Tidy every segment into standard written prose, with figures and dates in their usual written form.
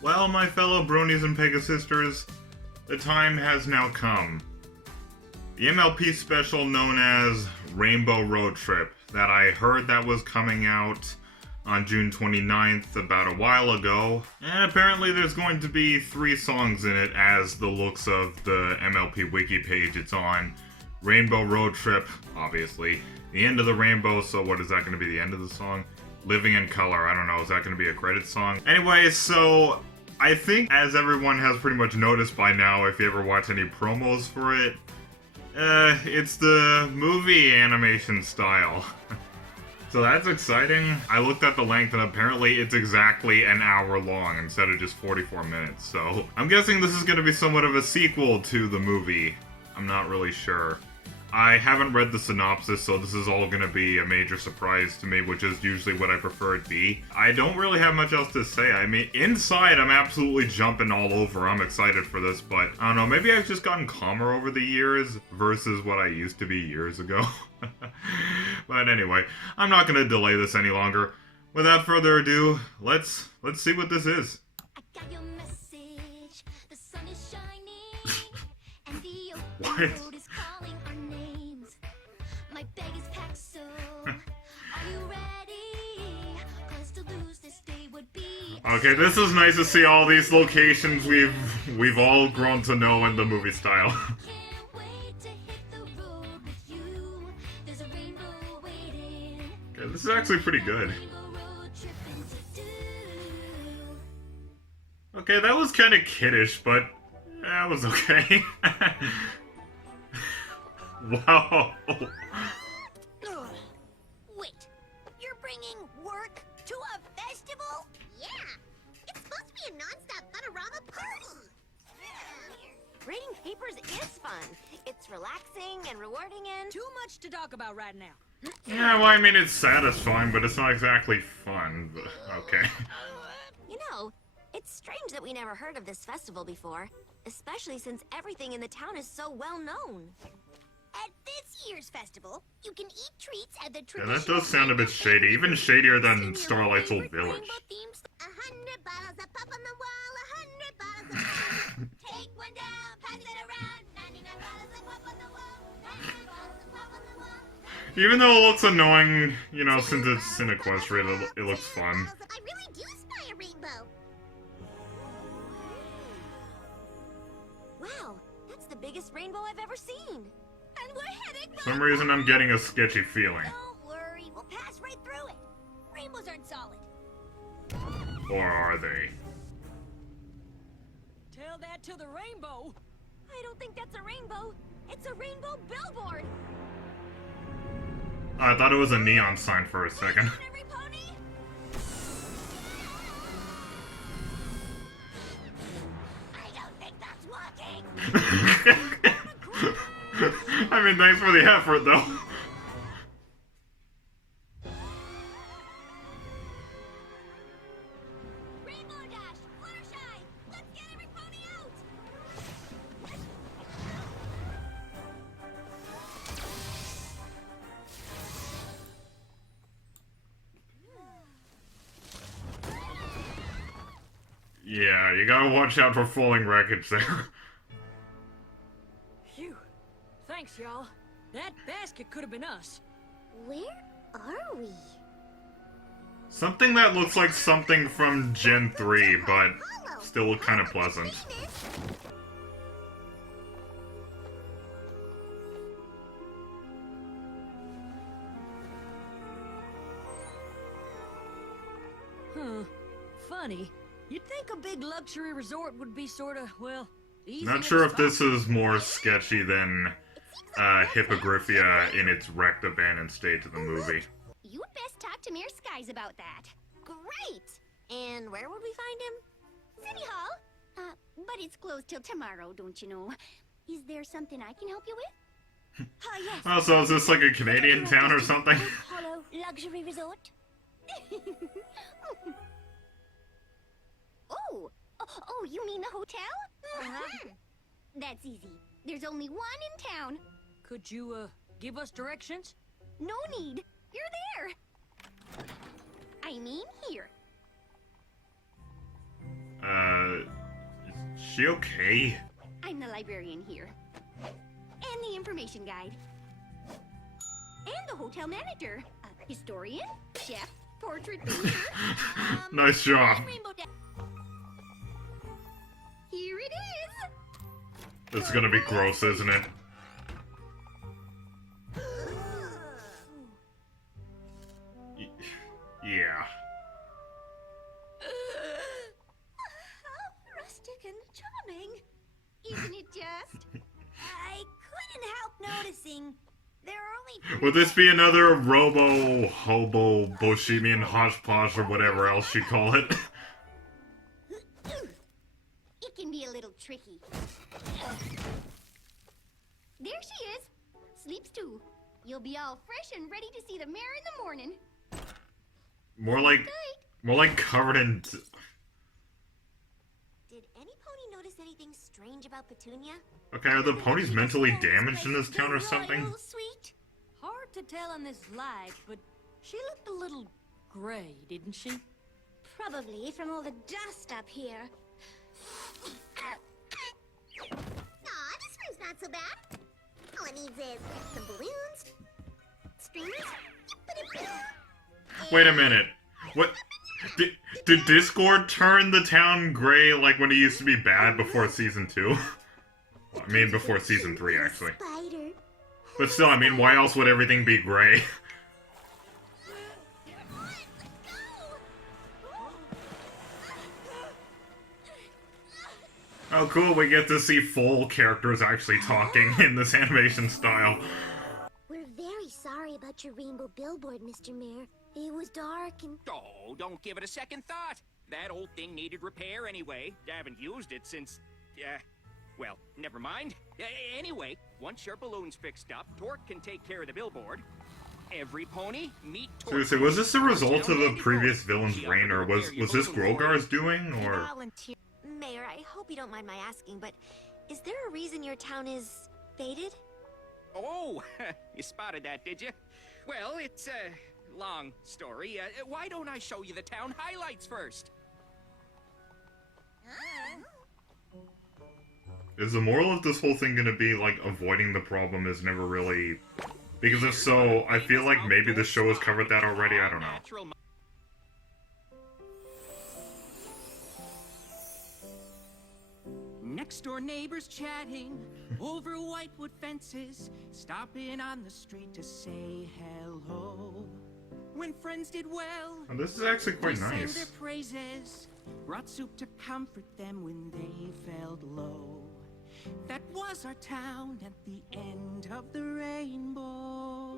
Well, my fellow bronies and Pegasisters, the time has now come. The MLP special known as Rainbow Road Trip that I heard that was coming out on June 29th about a while ago. And apparently there's going to be 3 songs in it as the looks of the MLP wiki page it's on. Rainbow Road Trip, obviously. The End of the Rainbow, so what is that going to be, the end of the song? Living in Color, I don't know, is that going to be a credit song? Anyway, so I think as everyone has pretty much noticed by now, if you ever watch any promos for it, it's the movie animation style. So that's exciting. I looked at the length and apparently it's exactly an hour long instead of just 44 minutes. So I'm guessing this is going to be somewhat of a sequel to the movie. I'm not really sure. I haven't read the synopsis, so this is all going to be a major surprise to me, which is usually what I prefer it be. I don't really have much else to say. I mean, inside, I'm absolutely jumping all over. I'm excited for this, but I don't know, maybe I've just gotten calmer over the years versus what I used to be years ago. But anyway, I'm not going to delay this any longer. Without further ado, let's see what this is. I got your message. The sun is shining and the What? open road is calling our names. My bag is packed, so are you ready? 'Cause to lose this day would be Okay, this is nice to see all these locations we've all grown to know in the movie style. Can't wait to hit the road with you. There's a rainbow waiting. Okay, this is actually pretty good. Rainbow road tripping to do. Okay, that was kind of kiddish, but that was okay. Wow. Ugh. Wait, you're bringing work to a festival? Yeah, it's supposed to be a non-stop Futurama party. Grading papers is fun. It's relaxing and rewarding and... Too much to talk about right now. Yeah, well, I mean, it's satisfying, but it's not exactly fun. But okay. You know, it's strange that we never heard of this festival before. Especially since everything in the town is so well known. At this year's festival, you can eat treats at the Yeah, traditional... that does sound a bit shady. Even shadier than Starlight's old village. 100 bottles of pop on the wall, 100 bottles of pop. Take one down, pass it around. 99 bottles of pop on the wall, 99 bottles of pop on the wall. Even though it looks annoying, you know, since it's in Equestria, it looks fun. I really do spy a rainbow. Wow, that's the biggest rainbow I've ever seen. And we're heading For some reason, I'm getting a sketchy feeling. Don't worry, we'll pass right through it. Rainbows aren't solid. Or are they? Tell that to the rainbow. I don't think that's a rainbow. It's a rainbow billboard. I thought it was a neon sign for a second. Every pony? I don't think that's working. I mean, thanks for the effort, though. Rainbow Dash, Fluttershy, let's get every pony out. Yeah, you gotta watch out for falling wreckage there. Phew. Thanks, y'all. That basket could have been us. Where are we? Something that looks like something from Gen 3, but still kind of pleasant. Huh. Funny. You'd think a big luxury resort would be sorta, well, easy. Not sure if this is more sketchy than Hippogriffia in its wrecked, abandoned state to the movie. You'd best talk to Mere Skies about that. Great! And where would we find him? City Hall? But it's closed till tomorrow, don't you know? Is there something I can help you with? Yes. Oh, so is this like a Canadian town or something? Hollow Luxury Resort? Oh, you mean the hotel? Uh-huh. That's easy. There's only one in town. Could you, give us directions? No need. You're there. I mean here. she okay? I'm the librarian here. And the information guide. And the hotel manager. Historian, chef, portrait painter. Nice job. Rainbow Here it is! This is gonna be gross, isn't it? Yeah. How rustic and charming. Isn't it just? I couldn't help noticing there are only Would this be another Robo Hobo Bohemian Hodgepodge or whatever else you call it? It can be a little tricky. There she is. Sleeps too. You'll be all fresh and ready to see the mayor in the morning. More like covered in. Did any pony notice anything strange about Petunia? Okay, are the ponies mentally damaged in this town or something? Royal Suite? Hard to tell in this light, but she looked a little gray, didn't she? probably from all the dust up here. Aw, this room's not so bad. All it needs is some balloons, strings, Wait a minute. What? Did Discord turn the town gray like when it used to be bad before season 2? I mean, before season 3, actually. Spider. But still, I mean, why else would everything be gray? Oh, cool, we get to see full characters actually talking in this animation style. We're very sorry about your rainbow billboard, Mr. Mayor. It was dark and... Oh, don't give it a second thought. That old thing needed repair anyway. I haven't used it since... well, never mind. Anyway, once your balloon's fixed up, Torque can take care of the billboard. Every pony, meet Torque. Seriously, was this a result of the previous villain's reign, or was this Grogar's doing, or... Mayor, I hope you don't mind my asking, but is there a reason your town is faded? Oh, you spotted that, did you? Well, it's a long story. Why don't I show you the town highlights first? Is the moral of this whole thing gonna be, like, avoiding the problem is never really... Because if so, I feel like maybe the show has covered that already, I don't know. Next door neighbors chatting over whitewood fences, stopping on the street to say hello. When friends did well, Oh, this is actually quite they sang their nice. praises, brought soup to comfort them when they felt low. That was our town at the end of the rainbow.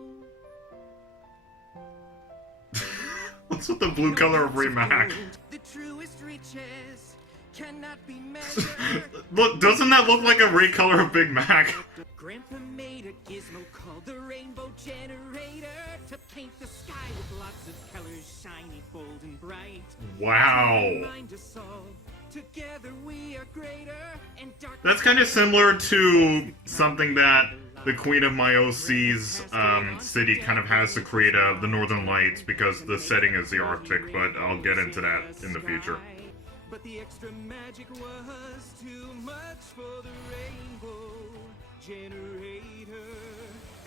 What's with the blue color of Ray Mac? The truest reaches cannot be measured. Look, doesn't that look like a Ray color of Big Mac? Grandpa made a gizmo called the Rainbow Generator to paint the sky with lots of colors, shiny, bold, and bright. Wow. Remind us all, together we are greater, and dark. That's kind of similar to something that the Queen of My OC's city kind of has to create the Northern Lights, because the setting is the Arctic, but I'll get into that in the future. But the extra magic was too much for the Rainbow Generator,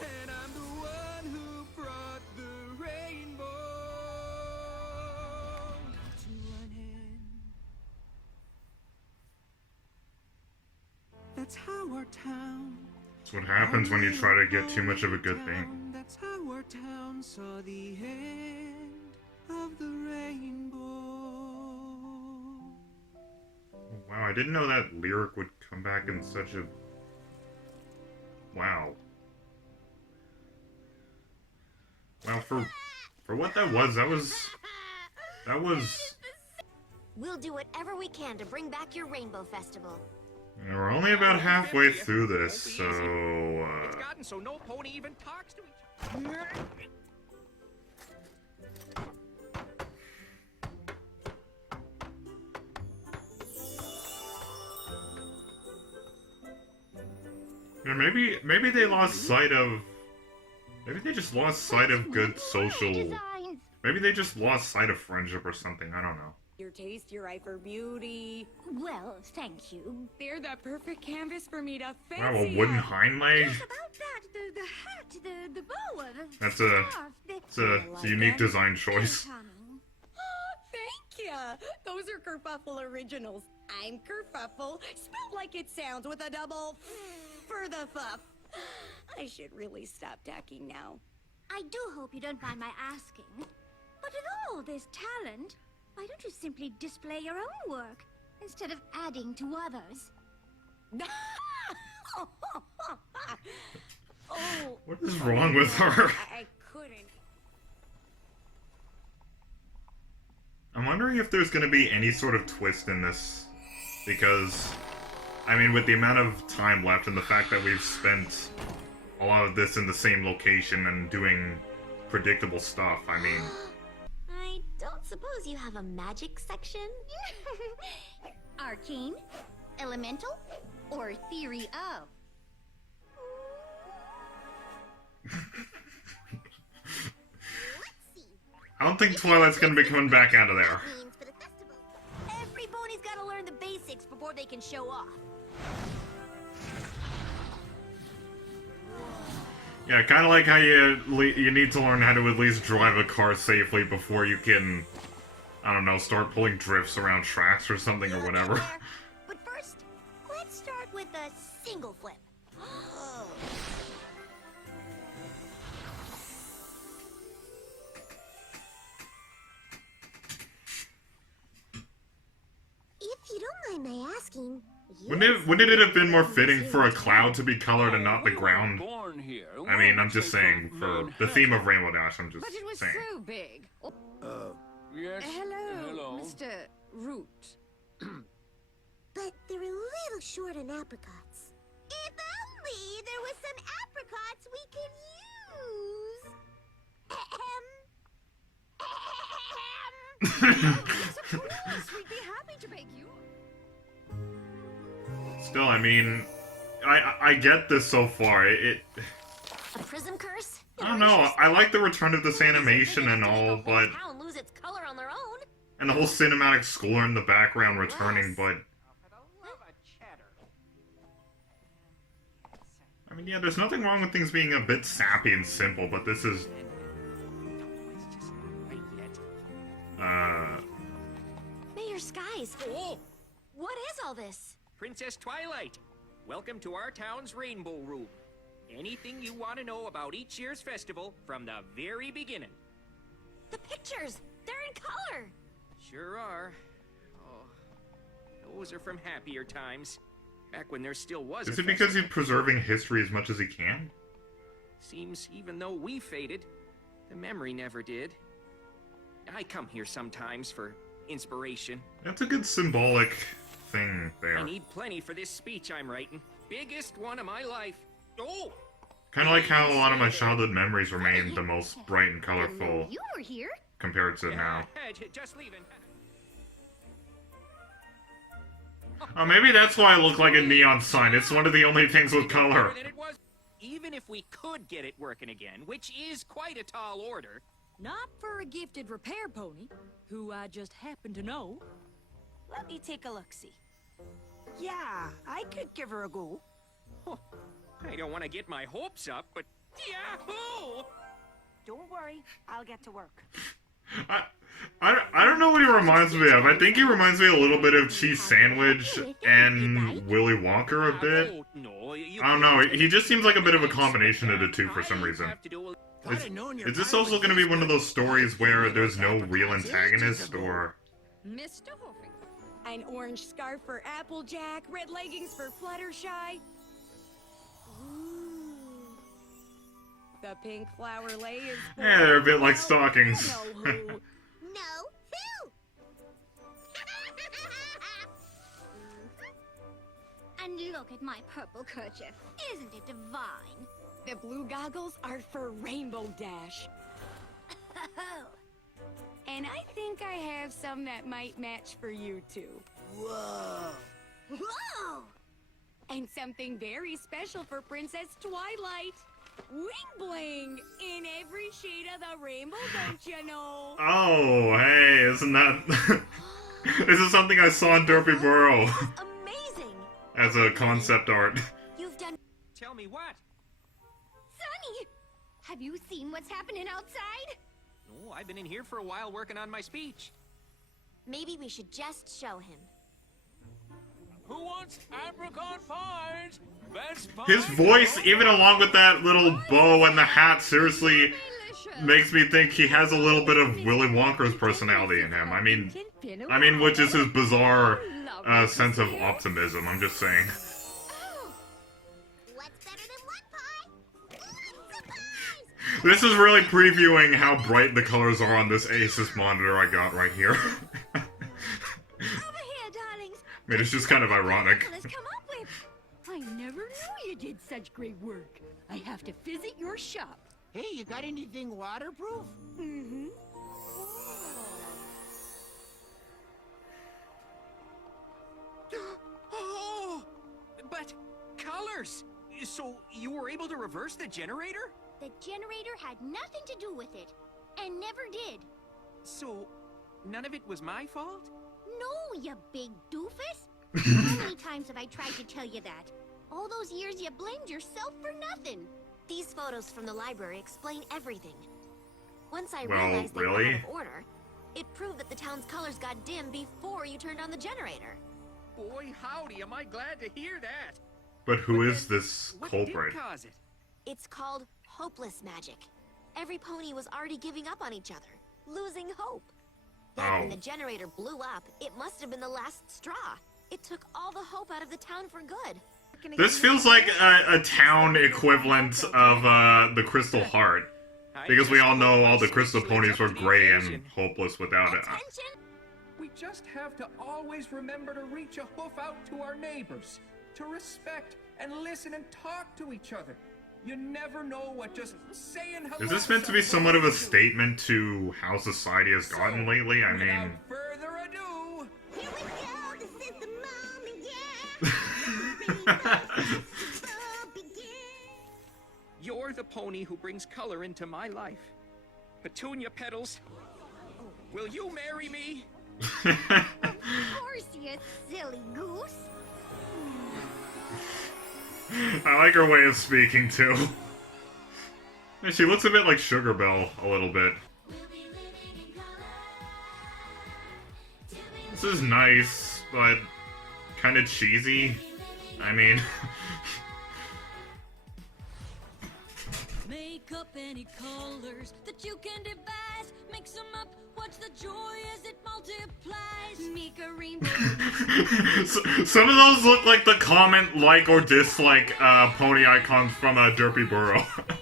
and I'm the one who brought the rainbow to an end. That's how our town. That's what happens when you try to get too much of a good thing. That's how our town saw the end of the rainbow. Wow, I didn't know that lyric would come back in such a... Wow. Wow, for what that was... We'll do whatever we can to bring back your Rainbow Festival. We're only about halfway through this, so... It's gotten so no pony even talks to each other. Yeah, maybe they lost sight of... Maybe they just lost sight of good social... Maybe they just lost sight of friendship or something, I don't know. Your taste, your eye for beauty. Well, thank you. They're the perfect canvas for me to fancy. Wow, a wooden up. hind leg? Yes, about that. The hat, the bow, the That's a, scarf, the... it's a unique design choice. Charming. Oh, thank ya. Those are Kerfuffle originals. I'm Kerfuffle, spelled like it sounds with a double for the fuff. I should really stop talking now. I do hope you don't mind my asking. But with all this talent, why don't you simply display your own work instead of adding to others? Oh, What is wrong with her? I couldn't. I'm wondering if there's gonna be any sort of twist in this. Because, I mean, with the amount of time left and the fact that we've spent a lot of this in the same location and doing predictable stuff, I mean... I don't suppose you have a magic section? Arcane, elemental, or theory of? Let's see. I don't think Twilight's gonna be coming back out of there. Means for the festival. Every pony's gotta learn the basics before they can show off. Yeah, kind of like how you need to learn how to at least drive a car safely before you can, I don't know, start pulling drifts around tracks or something or You'll get whatever. there. But first, let's start with a single flip. If you don't mind my asking, Wouldn't it have been more fitting for a cloud to be colored and not the ground? Born here. I mean, I'm just saying, for the theme of Rainbow Dash, I'm just But it was saying. so big. Oh, Yes. hello, Mr. Root. but they're a little short on apricots. If only there was some apricots we could use. Yes, of course. We'd be happy to bake you. Still, I mean, I get this so far. A prism curse? I don't know. I like the return of this animation and all, but Town lose its color on their own. and the whole cinematic score in the background returning, but I mean, yeah, there's nothing wrong with things being a bit sappy and simple, but this is Mayor Skies. Oh, What is all this? Princess Twilight, welcome to our town's Rainbow Room. Anything you want to know about each year's festival from the very beginning. The pictures! They're in color! Sure are. Oh, those are from happier times. Back when there still was is a it because he's festival. preserving history as much as he can? Seems even though we faded, the memory never did. I come here sometimes for inspiration. That's a good symbolic thing I there. need plenty for this speech I'm writing. Biggest one of my life. Oh! Kind of like how a lot of my childhood memories remain the most bright and Hello, colorful you were here. compared to now. Just leaving. Oh, maybe that's why I look like a neon sign. It's one of the only things with color. Better than it was. Even if we could get it working again, which is quite a tall order. Not for a gifted repair pony, who I just happen to know. Let me take a look-see. Yeah, I could give her a go. I don't want to get my hopes up, but yahoo! Don't worry, I'll get to work. I don't know what he reminds me of. I think he reminds me a little bit of Cheese Sandwich and Willy Wonka a bit. Oh, no, I don't know. He just seems like a bit of a combination of the two for some reason. Is this also going to be one of those stories where there's no real antagonist, or... Mr. Hoffing. An orange scarf for Applejack, red leggings for Fluttershy. Ooh. The pink flower lay is for... Yeah, they're a bit like stockings. You know who. No, who? And look at my purple kerchief. Isn't it divine? The blue goggles are for Rainbow Dash. And I think I have some that might match for you too. Whoa! Whoa! And something very special for Princess Twilight. Wing bling in every shade of the rainbow, don't you know? Oh, hey, isn't that... This is something I saw in Derpy Burrow Amazing! as a concept art. You've done. Tell me what? Sonny! Have you seen what's happening outside? Oh, I've been in here for a while working on my speech. Maybe we should just show him. Who wants apricot pies? Best His pies voice, ever. even along with that little bow and the hat, seriously makes me think he has a little bit of Willy Wonka's personality in him. I mean, which is his bizarre sense of optimism. I'm just saying. What's better than one pie? Lots of pies! This is really previewing how bright the colors are on this Asus monitor I got right here. Over here, darlings. I mean, it's just kind of ironic. Let's come up with. I never knew you did such great work. I have to visit your shop. Hey, you got anything waterproof? Mm-hmm. Oh, but colors. So you were able to reverse the generator? The generator had nothing to do with it, and never did. So none of it was my fault? No, you big doofus! How many times have I tried to tell you that? All those years you blamed yourself for nothing. These photos from the library explain everything. Once I Well, realized they were really? out of order, it proved that the town's colors got dim before you turned on the generator. Boy, howdy, am I glad to hear that. But who But is then, this what culprit? did cause it? It's called hopeless magic. Every pony was already giving up on each other, losing hope. Then when Oh. the generator blew up, it must have been the last straw. It took all the hope out of the town for good. This feels like a town equivalent of the Crystal Heart. Because we all know all the Crystal Ponies were gray and hopeless without it. Attention! We just have to always remember to reach a hoof out to our neighbors, to respect and listen and talk to each other. You never know what just saying hello. Is this meant to be somewhat of a statement to how society has gotten lately? I mean... Without further ado, Here we go, this is the moment, yeah! You're the pony who brings color into my life. Petunia Petals, will you marry me? Of course, you silly goose. I like her way of speaking, too. And she looks a bit like Sugar Belle, a little bit. This is nice, but kind of cheesy. I mean... Make up any colors that you can devise. Mix them up, watch the joy as it multiplies. Make a rainbow. Some of those look like the comment, like, or dislike pony icons from Derpy Burrow. And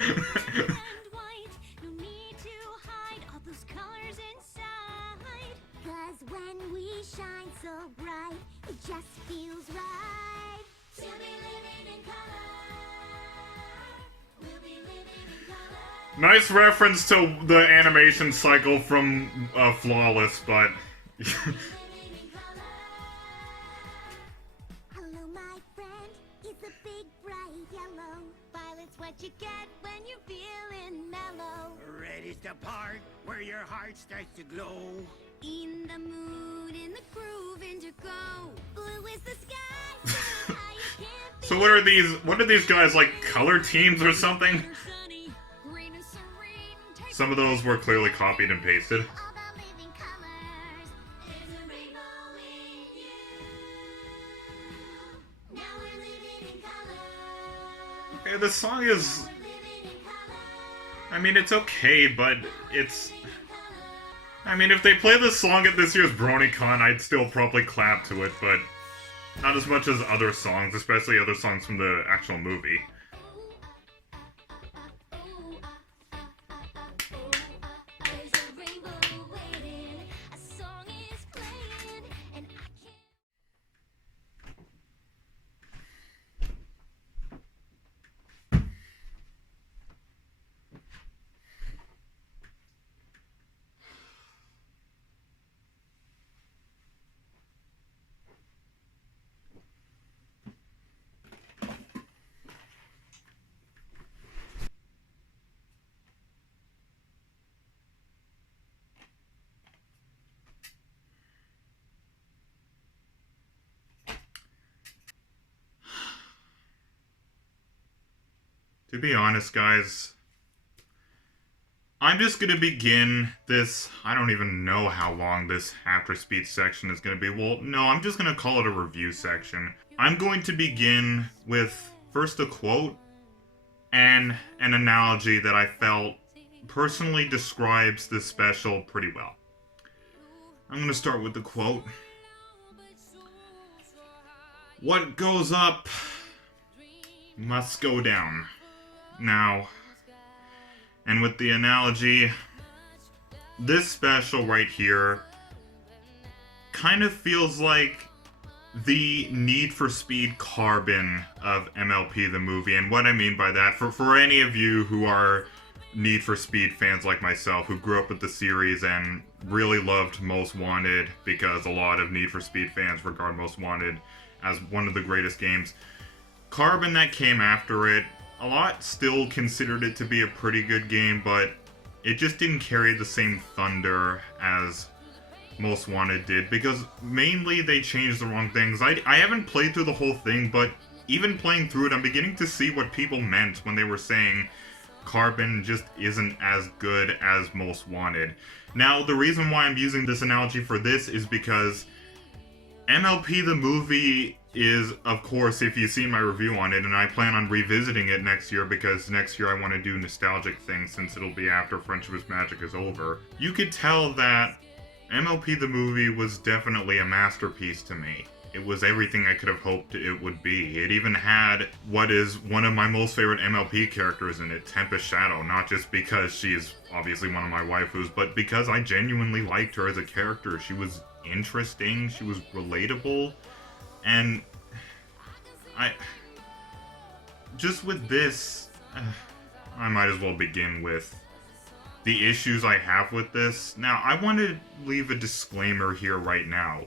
white, no need to hide all those colors inside. 'Cause when we shine so bright, it just feels right to be living in color. We'll be living in color. Nice reference to the animation cycle from Flawless, but... Hello, my friend. It's a big bright yellow. Violet's what you get when you're feeling mellow. Red is the part where your heart starts to glow. In the mood, in the groove, indigo. Blue is the sky. So high you can't So what are these guys, like, color teams or something? Sunny. Green is serene. Take Some of those were clearly copied and pasted. all the living colors. There's a rainbow in you. Now we're living in color. Okay, this song is... We're living in color. I mean, it's okay, but it's... I mean, if they play this song at this year's BronyCon, I'd still probably clap to it, but... not as much as other songs, especially other songs from the actual movie. There's a rainbow waiting. A song is playing, and I can't. To be honest, guys, I'm just gonna begin this. I don't even know how long this after speech section is gonna be. Well, no, I'm just gonna call it a review section. I'm going to begin with first a quote and an analogy that I felt personally describes this special pretty well. I'm gonna start with the quote. What goes up must go down. Now, and with the analogy, this special right here kind of feels like the Need for Speed Carbon of MLP the movie. And what I mean by that, for any of you who are Need for Speed fans like myself, who grew up with the series and really loved Most Wanted, because a lot of Need for Speed fans regard Most Wanted as one of the greatest games, Carbon that came after it, a lot still considered it to be a pretty good game, but it just didn't carry the same thunder as Most Wanted did, because mainly they changed the wrong things. I haven't played through the whole thing, but even playing through it, I'm beginning to see what people meant when they were saying Carbon just isn't as good as Most Wanted. Now, the reason why I'm using this analogy for this is because MLP the movie is, of course, if you've seen my review on it, and I plan on revisiting it next year because next year I want to do nostalgic things since it'll be after Friendship is Magic is over. You could tell that MLP the movie was definitely a masterpiece to me. It was everything I could have hoped it would be. It even had what is one of my most favorite MLP characters in it, Tempest Shadow, not just because she is obviously one of my waifus, but because I genuinely liked her as a character. She was interesting, she was relatable, and just with this, I might as well begin with the issues I have with this. Now, I want to leave a disclaimer here right now.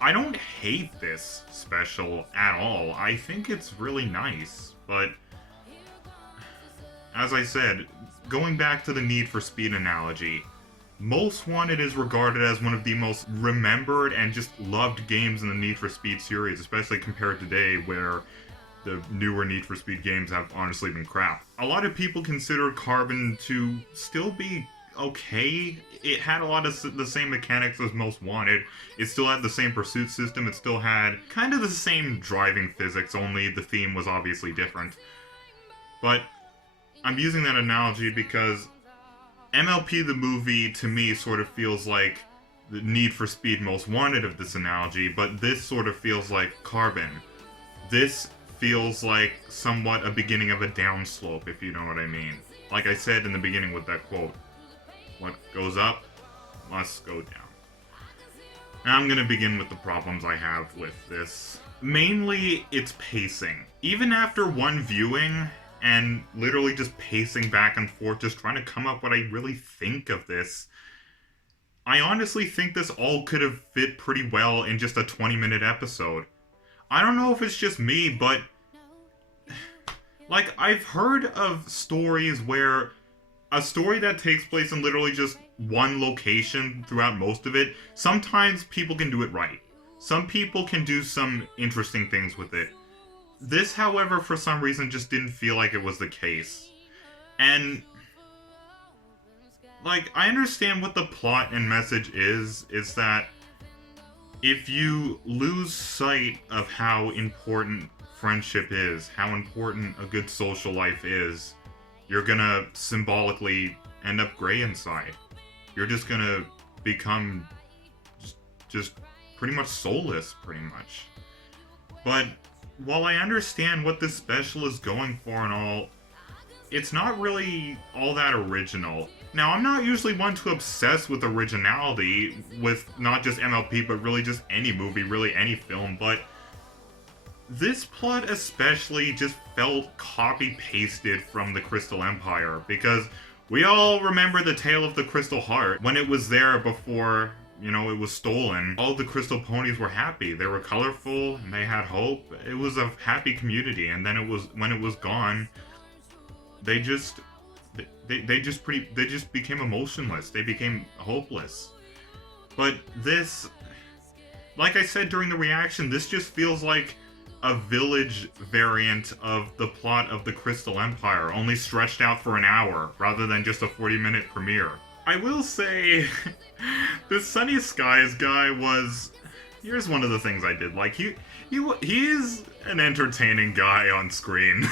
I don't hate this special at all. I think it's really nice, but as I said, going back to the Need for Speed analogy, Most Wanted is regarded as one of the most remembered and just loved games in the Need for Speed series, especially compared to today where the newer Need for Speed games have honestly been crap. A lot of people consider Carbon to still be okay. It had a lot of the same mechanics as Most Wanted. It still had the same pursuit system. It still had kind of the same driving physics, only the theme was obviously different. But I'm using that analogy because MLP the movie, to me, sort of feels like the Need for Speed Most Wanted of this analogy, but this sort of feels like Carbon. This feels like somewhat a beginning of a downslope, if you know what I mean. Like I said in the beginning with that quote, what goes up must go down. Now I'm gonna begin with the problems I have with this. Mainly, it's pacing. Even after one viewing, and literally just pacing back and forth, just trying to come up what I really think of this, I honestly think this all could have fit pretty well in just a 20-minute episode. I don't know if it's just me, but like, I've heard of stories where a story that takes place in literally just one location throughout most of it, sometimes people can do it right. Some people can do some interesting things with it. This, however, for some reason just didn't feel like it was the case. And like, I understand what the plot and message is that if you lose sight of how important friendship is, how important a good social life is, you're gonna symbolically end up gray inside. You're just gonna become just pretty much soulless, pretty much. But while I understand what this special is going for and all, it's not really all that original. Now, I'm not usually one to obsess with originality with not just MLP, but really just any movie, really any film, but this plot especially just felt copy-pasted from the Crystal Empire, because we all remember the tale of the Crystal Heart. When it was there before, you know, it was stolen, all the Crystal Ponies were happy. They were colorful, and they had hope. It was a happy community, and then when it was gone, they just became emotionless. They became hopeless. But this, like I said during the reaction, this just feels like a village variant of the plot of the Crystal Empire, only stretched out for an hour, rather than just a 40-minute premiere. I will say, this Sunny Skies guy was... Here's one of the things I did like. He is an entertaining guy on screen.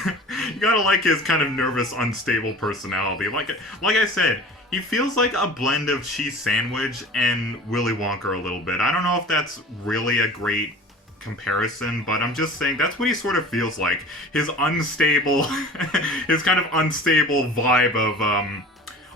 You gotta like his kind of nervous, unstable personality. Like I said, he feels like a blend of Cheese Sandwich and Willy Wonka a little bit. I don't know if that's really a great comparison, but I'm just saying that's what he sort of feels like. His unstable, his kind of unstable vibe of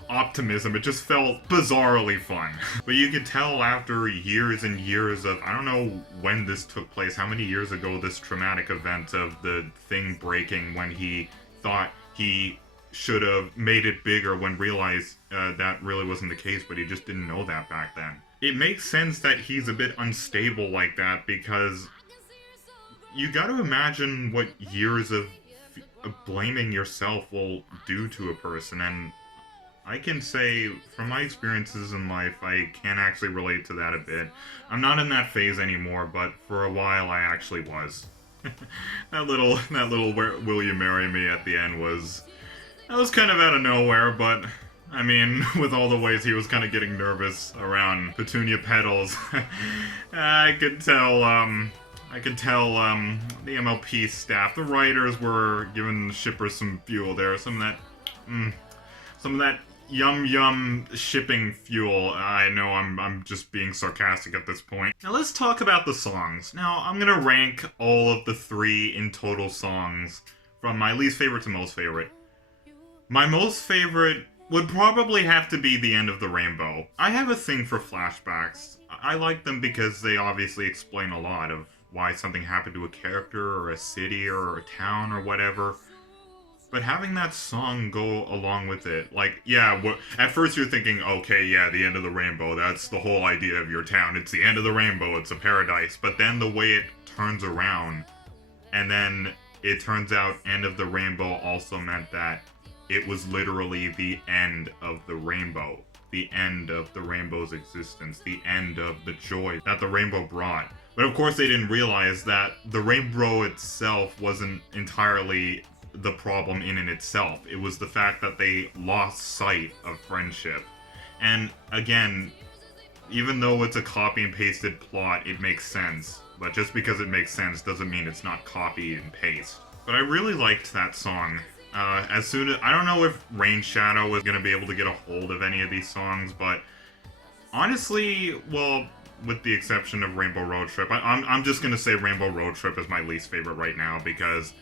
optimism. It just felt bizarrely fun. But you could tell after years and years of, I don't know when this took place, how many years ago this traumatic event of the thing breaking when he thought he should have made it bigger when realized that really wasn't the case, but he just didn't know that back then. It makes sense that he's a bit unstable like that because you gotta imagine what years of blaming yourself will do to a person, and I can say, from my experiences in life, I can actually relate to that a bit. I'm not in that phase anymore, but for a while I actually was. that little will you marry me at the end that was kind of out of nowhere, but I mean, with all the ways he was kind of getting nervous around Petunia Petals, I could tell the MLP staff, the writers were giving the shippers some fuel there, some of that yum shipping fuel. I know I'm just being sarcastic at this point. Now let's talk about the songs. Now I'm gonna rank all of the 3 in total songs from my least favorite to most favorite. My most favorite would probably have to be The End of the Rainbow. I have a thing for flashbacks. I like them because they obviously explain a lot of why something happened to a character or a city or a town or whatever. But having that song go along with it, like, yeah, at first you're thinking, okay, yeah, the end of the rainbow, that's the whole idea of your town. It's the end of the rainbow, it's a paradise. But then the way it turns around, and then it turns out end of the rainbow also meant that it was literally the end of the rainbow. The end of the rainbow's existence. The end of the joy that the rainbow brought. But of course they didn't realize that the rainbow itself wasn't entirely the problem in and itself. It was the fact that they lost sight of friendship. And again, even though it's a copy and pasted plot, it makes sense. But just because it makes sense doesn't mean it's not copy and paste. But I really liked that song. As soon as, I don't know if Rain Shadow was going to be able to get a hold of any of these songs, but honestly, well, with the exception of Rainbow Road Trip, I'm just going to say Rainbow Road Trip is my least favorite right now because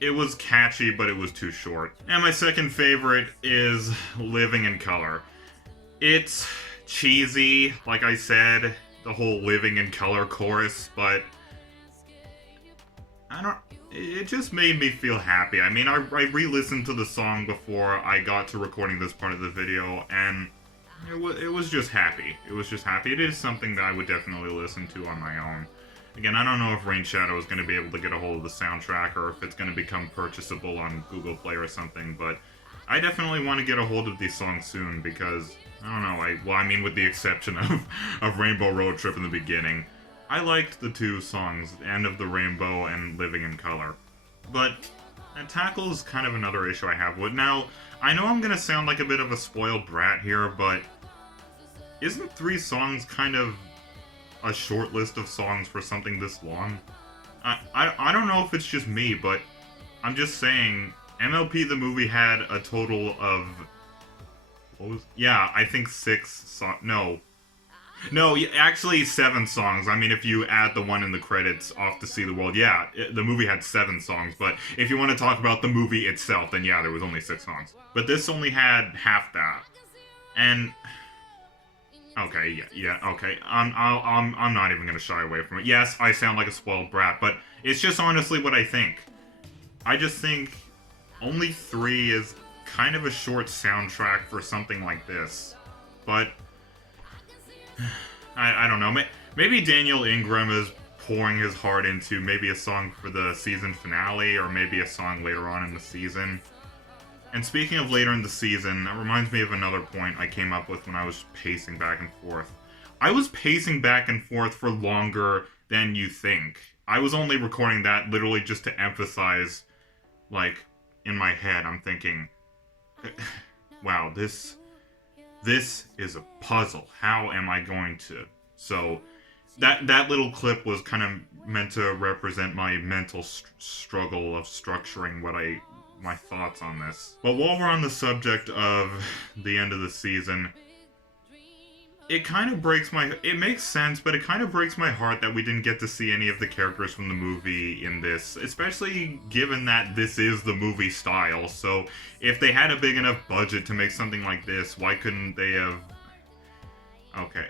it was catchy, but it was too short. And my second favorite is Living in Color. It's cheesy, like I said, the whole Living in Color chorus, but it just made me feel happy. I mean, I re-listened to the song before I got to recording this part of the video, and it was just happy. It was just happy. It is something that I would definitely listen to on my own. Again, I don't know if Rain Shadow is going to be able to get a hold of the soundtrack or if it's going to become purchasable on Google Play or something, but I definitely want to get a hold of these songs soon because, I don't know, I mean with the exception of Rainbow Road Trip in the beginning, I liked the 2 songs, End of the Rainbow and Living in Color. But it tackles kind of another issue I have with. Now, I know I'm going to sound like a bit of a spoiled brat here, but isn't 3 songs kind of a short list of songs for something this long? I don't know if it's just me, but I'm just saying, MLP the movie had a total of, I think 6 songs, no, actually 7 songs. I mean, if you add the one in the credits, Off to See the World, yeah, the movie had 7 songs, but if you want to talk about the movie itself, then yeah, there was only 6 songs. But this only had half that. And okay, yeah, okay. I'm not even gonna shy away from it. Yes, I sound like a spoiled brat, but it's just honestly what I think. I just think only 3 is kind of a short soundtrack for something like this. But I don't know. Maybe Daniel Ingram is pouring his heart into maybe a song for the season finale, or maybe a song later on in the season. And speaking of later in the season, that reminds me of another point I came up with when I was pacing back and forth. I was pacing back and forth for longer than you think. I was only recording that literally just to emphasize, like, in my head, I'm thinking, wow, this is a puzzle. How am I going to? So, that little clip was kind of meant to represent my mental struggle of structuring my thoughts on this. But while we're on the subject of the end of the season, it kind of breaks it makes sense, but it kind of breaks my heart that we didn't get to see any of the characters from the movie in this, especially given that this is the movie style. So if they had a big enough budget to make something like this, why couldn't they have... Okay.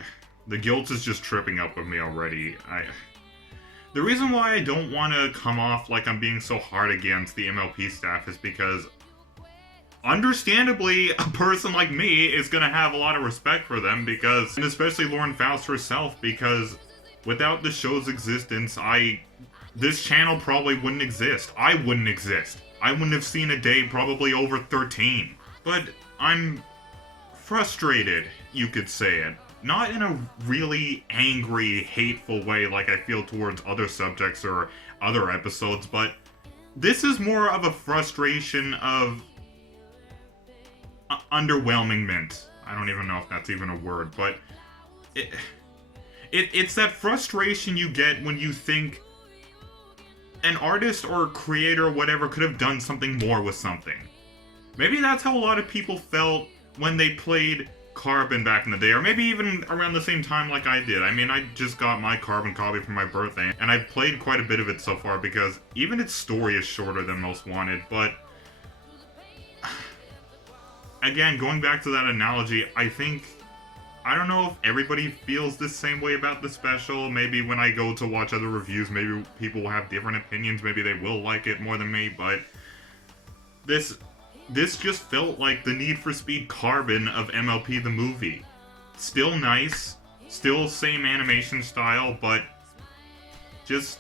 The guilt is just tripping up with me already. The reason why I don't want to come off like I'm being so hard against the MLP staff is because, understandably, a person like me is going to have a lot of respect for them because, and especially Lauren Faust herself, because without the show's existence, this channel probably wouldn't exist. I wouldn't exist. I wouldn't have seen a day probably over 13. But I'm frustrated, you could say it. Not in a really angry, hateful way like I feel towards other subjects or other episodes, but this is more of a frustration of underwhelmingment. I don't even know if that's even a word, but it's that frustration you get when you think an artist or creator or whatever could have done something more with something. Maybe that's how a lot of people felt when they played Carbon back in the day, or maybe even around the same time like I did. I mean, I just got my Carbon copy for my birthday, and I've played quite a bit of it so far because even its story is shorter than Most Wanted, but again, going back to that analogy, I don't know if everybody feels the same way about the special. Maybe when I go to watch other reviews, maybe people will have different opinions, maybe they will like it more than me, but this just felt like the Need for Speed Carbon of MLP the movie. Still nice, still same animation style, but just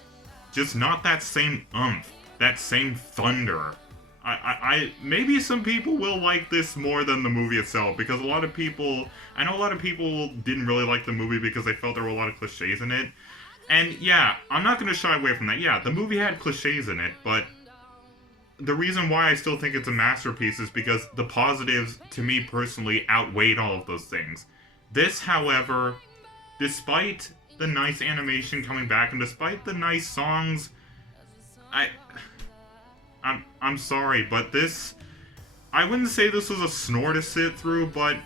not that same oomph, that same thunder. Maybe some people will like this more than the movie itself, because I know a lot of people didn't really like the movie because they felt there were a lot of cliches in it. And yeah, I'm not going to shy away from that. Yeah, the movie had cliches in it, but the reason why I still think it's a masterpiece is because the positives, to me personally, outweighed all of those things. This, however, despite the nice animation coming back and despite the nice songs, I'm sorry, but this, I wouldn't say this was a snore to sit through, but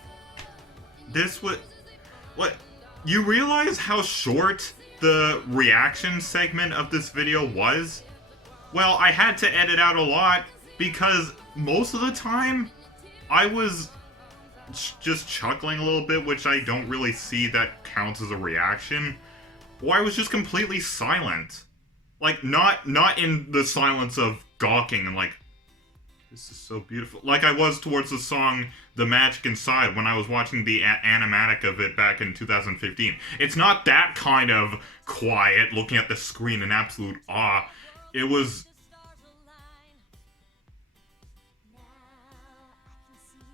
this was, you realize how short the reaction segment of this video was? Well, I had to edit out a lot because most of the time I was just chuckling a little bit, which I don't really see that counts as a reaction, or I was just completely silent. Like, not in the silence of gawking and like, this is so beautiful. Like I was towards the song The Magic Inside when I was watching the animatic of it back in 2015. It's not that kind of quiet, looking at the screen in absolute awe. It was...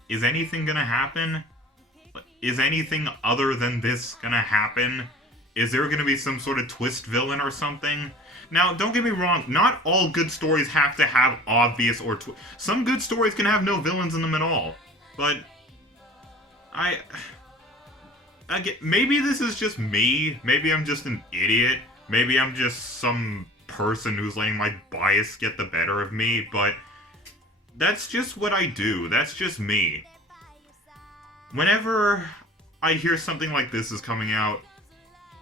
Is anything gonna happen? Is anything other than this gonna happen? Is there gonna be some sort of twist villain or something? Now, don't get me wrong, not all good stories have to have obvious or some good stories can have no villains in them at all. But again, maybe this is just me. Maybe I'm just an idiot. Maybe I'm just some person who's letting my bias get the better of me, but that's just what I do. That's just me. Whenever I hear something like this is coming out,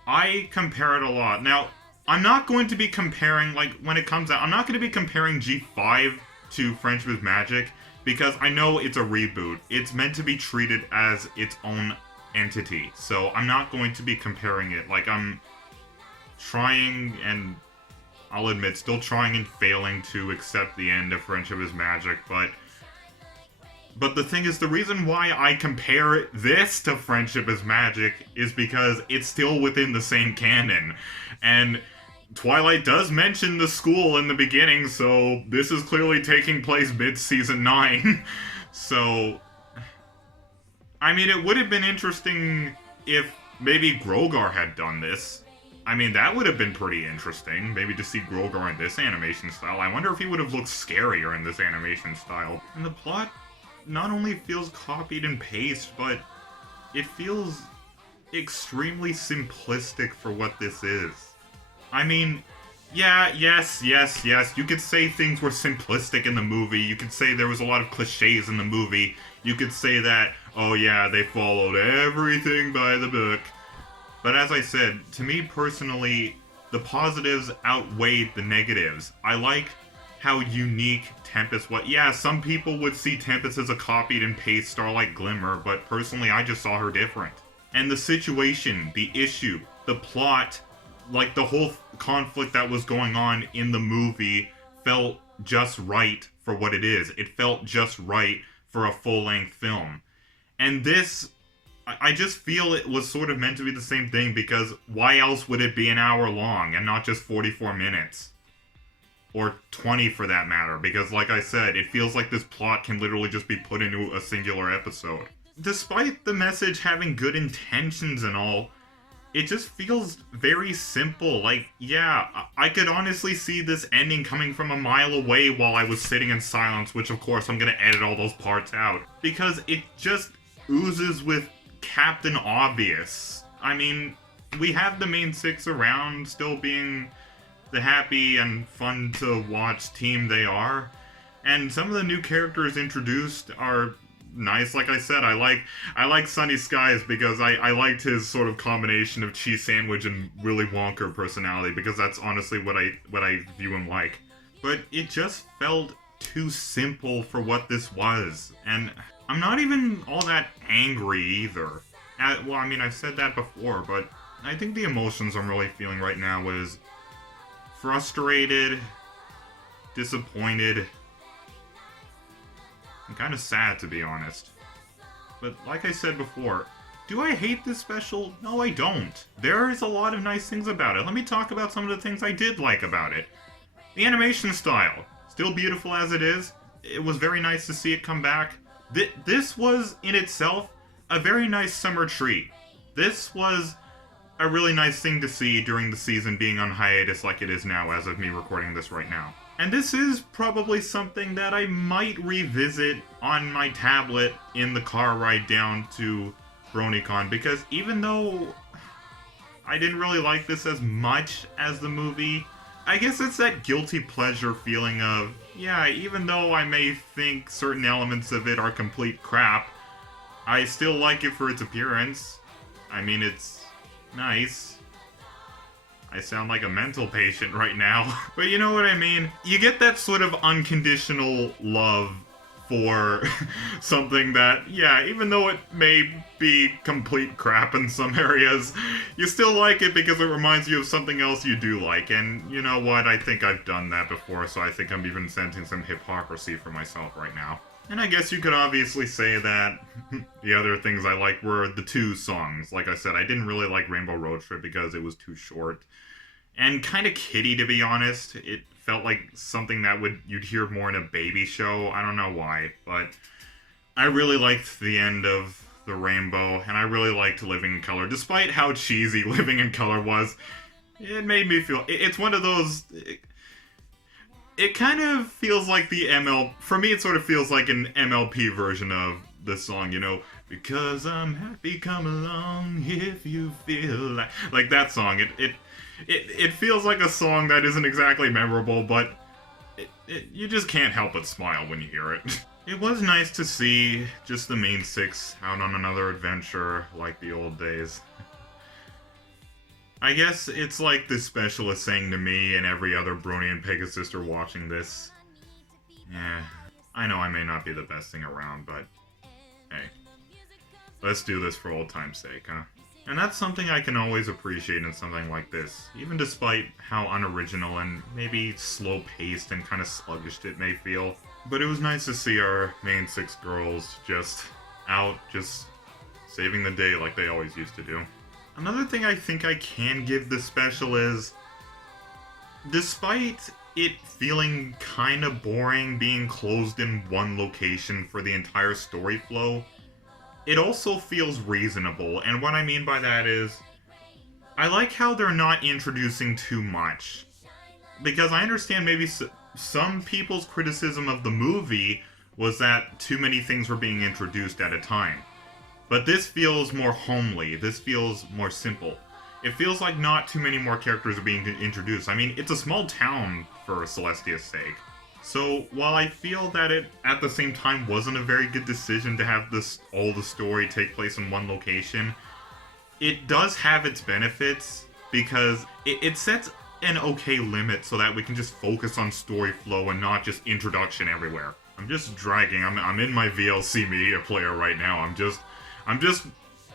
I compare it a lot. Now, I'm not going to be comparing, like, when it comes out, I'm not going to be comparing G5 to Friendship is Magic, because I know it's a reboot. It's meant to be treated as its own entity, so I'm not going to be comparing it. Like, I'm trying, and I'll admit, still trying and failing to accept the end of Friendship is Magic, but the thing is, the reason why I compare this to Friendship is Magic is because it's still within the same canon, and Twilight does mention the school in the beginning, so this is clearly taking place mid-season 9. So, I mean, it would have been interesting if maybe Grogar had done this. I mean, that would have been pretty interesting. Maybe to see Grogar in this animation style. I wonder if he would have looked scarier in this animation style. And the plot not only feels copied and pasted, but it feels extremely simplistic for what this is. I mean, yeah, yes, you could say things were simplistic in the movie. You could say there was a lot of cliches in the movie. You could say that, oh yeah, they followed everything by the book. But as I said, to me personally, the positives outweighed the negatives. I like how unique Tempest was. Yeah, some people would see Tempest as a copied and paste Starlight Glimmer, but personally I just saw her different. And the situation, the issue, the plot, like the whole conflict that was going on in the movie felt just right for what it is. It felt just right for a full-length film. And this, I just feel it was sort of meant to be the same thing, because why else would it be an hour long and not just 44 minutes? Or 20 for that matter, because like I said, it feels like this plot can literally just be put into a singular episode. Despite the message having good intentions and all, it just feels very simple. Like, yeah, I could honestly see this ending coming from a mile away while I was sitting in silence, which of course I'm gonna edit all those parts out. Because it just oozes with Captain Obvious. I mean, we have the main six around, still being the happy and fun to watch team they are. And some of the new characters introduced are nice. Like I said, I like Sunny Skies because I liked his sort of combination of cheese sandwich and Willy Wonka personality, because that's honestly what I view him like. But it just felt too simple for what this was, and I'm not even all that angry either. Well, I mean, I've said that before, but I think the emotions I'm really feeling right now is frustrated, disappointed, I'm kind of sad, to be honest. But like I said before, do I hate this special? No, I don't. There is a lot of nice things about it. Let me talk about some of the things I did like about it. The animation style, still beautiful as it is. It was very nice to see it come back. This was, in itself, a very nice summer treat. This was a really nice thing to see during the season being on hiatus like it is now, as of me recording this right now. And this is probably something that I might revisit on my tablet in the car ride down to BronyCon, because even though I didn't really like this as much as the movie, I guess it's that guilty pleasure feeling of, yeah, even though I may think certain elements of it are complete crap, I still like it for its appearance. I mean, it's nice. I sound like a mental patient right now. But you know what I mean? You get that sort of unconditional love for something that, yeah, even though it may be complete crap in some areas, you still like it because it reminds you of something else you do like. And you know what? I think I've done that before, so I think I'm even sensing some hypocrisy for myself right now. And I guess you could obviously say that the other things I liked were the two songs. Like I said, I didn't really like Rainbow Road Trip because it was too short. And kind of kiddie, to be honest. It felt like something that you'd hear more in a baby show. I don't know why, but I really liked the end of the Rainbow, and I really liked Living in Color. Despite how cheesy Living in Color was, it made me feel... It's one of those... It kind of feels like the For me, it sort of feels like an MLP version of the song, you know? Because I'm happy, come along if you feel like that song. It feels like a song that isn't exactly memorable, but you just can't help but smile when you hear it. It was nice to see just the main six out on another adventure like the old days. I guess it's like the special is saying to me and every other Brony and Pega sister watching this. Yeah, I know I may not be the best thing around, but hey, let's do this for old time's sake, huh? And that's something I can always appreciate in something like this, even despite how unoriginal and maybe slow-paced and kind of sluggish it may feel. But it was nice to see our main six girls just out, just saving the day like they always used to do. Another thing I think I can give this special is, despite it feeling kind of boring being closed in one location for the entire story flow, it also feels reasonable. And what I mean by that is, I like how they're not introducing too much. Because I understand maybe some people's criticism of the movie was that too many things were being introduced at a time. But this feels more homely. This feels more simple. It feels like not too many more characters are being introduced. I mean, it's a small town for Celestia's sake. So, while I feel that it, at the same time, wasn't a very good decision to have all the story take place in one location, it does have its benefits, because it sets an okay limit so that we can just focus on story flow and not just introduction everywhere. I'm just dragging. I'm in my VLC media player right now. I'm just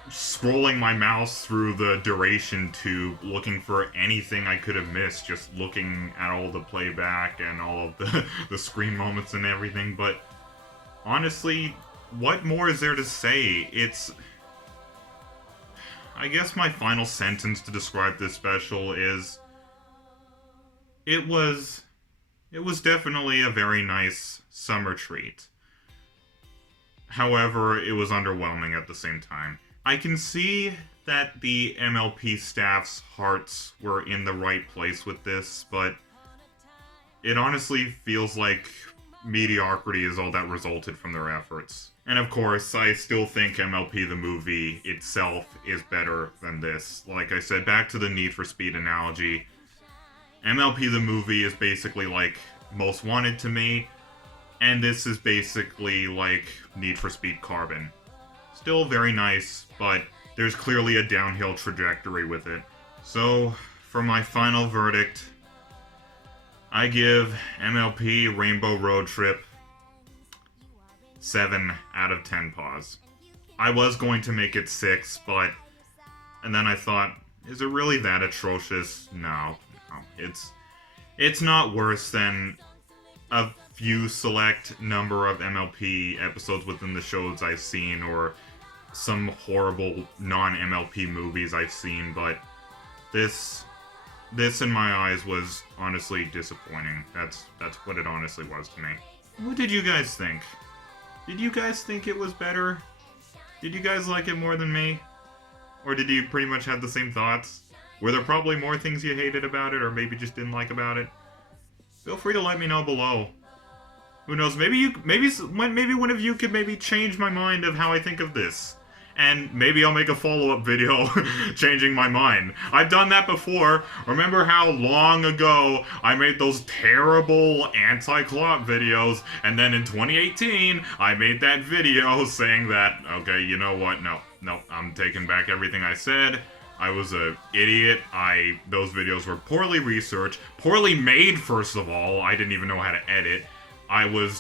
scrolling my mouse through the duration tube looking for anything I could have missed, just looking at all the playback and all of the screen moments and everything. But honestly, what more is there to say? I guess my final sentence to describe this special is it was definitely a very nice summer treat. However, it was underwhelming at the same time. I can see that the MLP staff's hearts were in the right place with this, but it honestly feels like mediocrity is all that resulted from their efforts. And of course, I still think MLP the movie itself is better than this. Like I said, back to the Need for Speed analogy, MLP the movie is basically like Most Wanted to me, and this is basically like Need for Speed Carbon. Still very nice, but there's clearly a downhill trajectory with it. So, for my final verdict, I give MLP Rainbow Road Trip 7 out of 10 paws. I was going to make it 6, but... And then I thought, is it really that atrocious? No. It's not worse than a few select number of MLP episodes within the shows I've seen, or some horrible non-MLP movies I've seen, but this in my eyes was honestly disappointing. That's what it honestly was to me. What did you guys think? Did you guys think it was better? Did you guys like it more than me? Or did you pretty much have the same thoughts? Were there probably more things you hated about it, or maybe just didn't like about it? Feel free to let me know below. Who knows, maybe one of you could maybe change my mind of how I think of this. And maybe I'll make a follow-up video changing my mind. I've done that before. Remember how long ago I made those terrible anti-clop videos, and then in 2018, I made that video saying that, okay, you know what, no, I'm taking back everything I said. I was an idiot. Those videos were poorly researched, poorly made, first of all. I didn't even know how to edit. I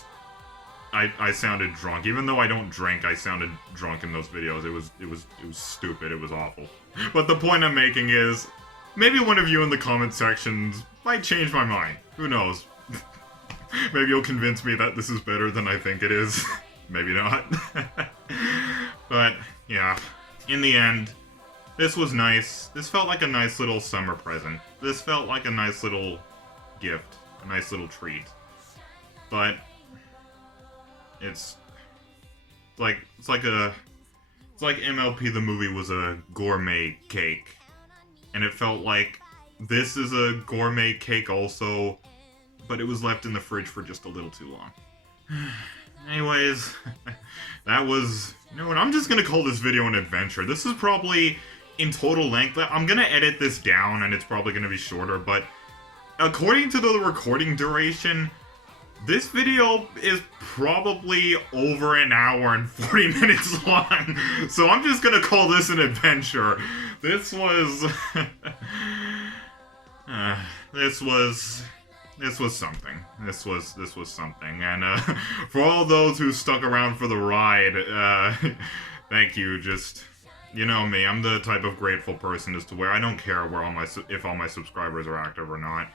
sounded drunk. Even though I don't drink, I sounded drunk in those videos. It was stupid. It was awful. But the point I'm making is, maybe one of you in the comment sections might change my mind. Who knows? Maybe you'll convince me that this is better than I think it is. Maybe not. But, yeah. In the end, this was nice. This felt like a nice little summer present. This felt like a nice little gift. A nice little treat. But it's like MLP the movie was a gourmet cake, and it felt like this is a gourmet cake also, but it was left in the fridge for just a little too long. Anyways, that was, you know what, I'm just gonna call this video an adventure. This is probably in total length. I'm gonna edit this down and it's probably gonna be shorter, but according to the recording duration, this video is probably over an hour and 40 minutes long, so I'm just gonna call this an adventure. This was something. This was something, and for all those who stuck around for the ride, thank you. Just, you know me, I'm the type of grateful person as to where I don't care if all my subscribers are active or not.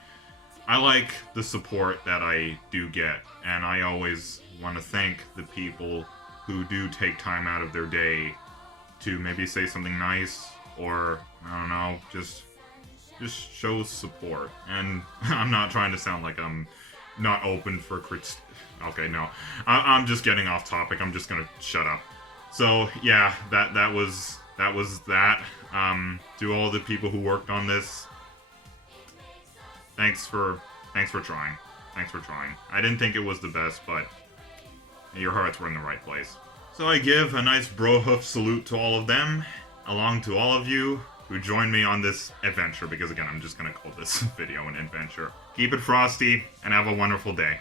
I like the support that I do get, and I always want to thank the people who do take time out of their day to maybe say something nice, or, I don't know, just show support. And I'm not trying to sound like I'm not open for okay, no. I'm just getting off topic. I'm just gonna shut up. So, yeah, that was that was that. To all the people who worked on this, thanks for trying. Thanks for trying. I didn't think it was the best, but your hearts were in the right place. So I give a nice brohoof salute to all of them, along to all of you who joined me on this adventure, because again, I'm just gonna call this video an adventure. Keep it frosty, and have a wonderful day.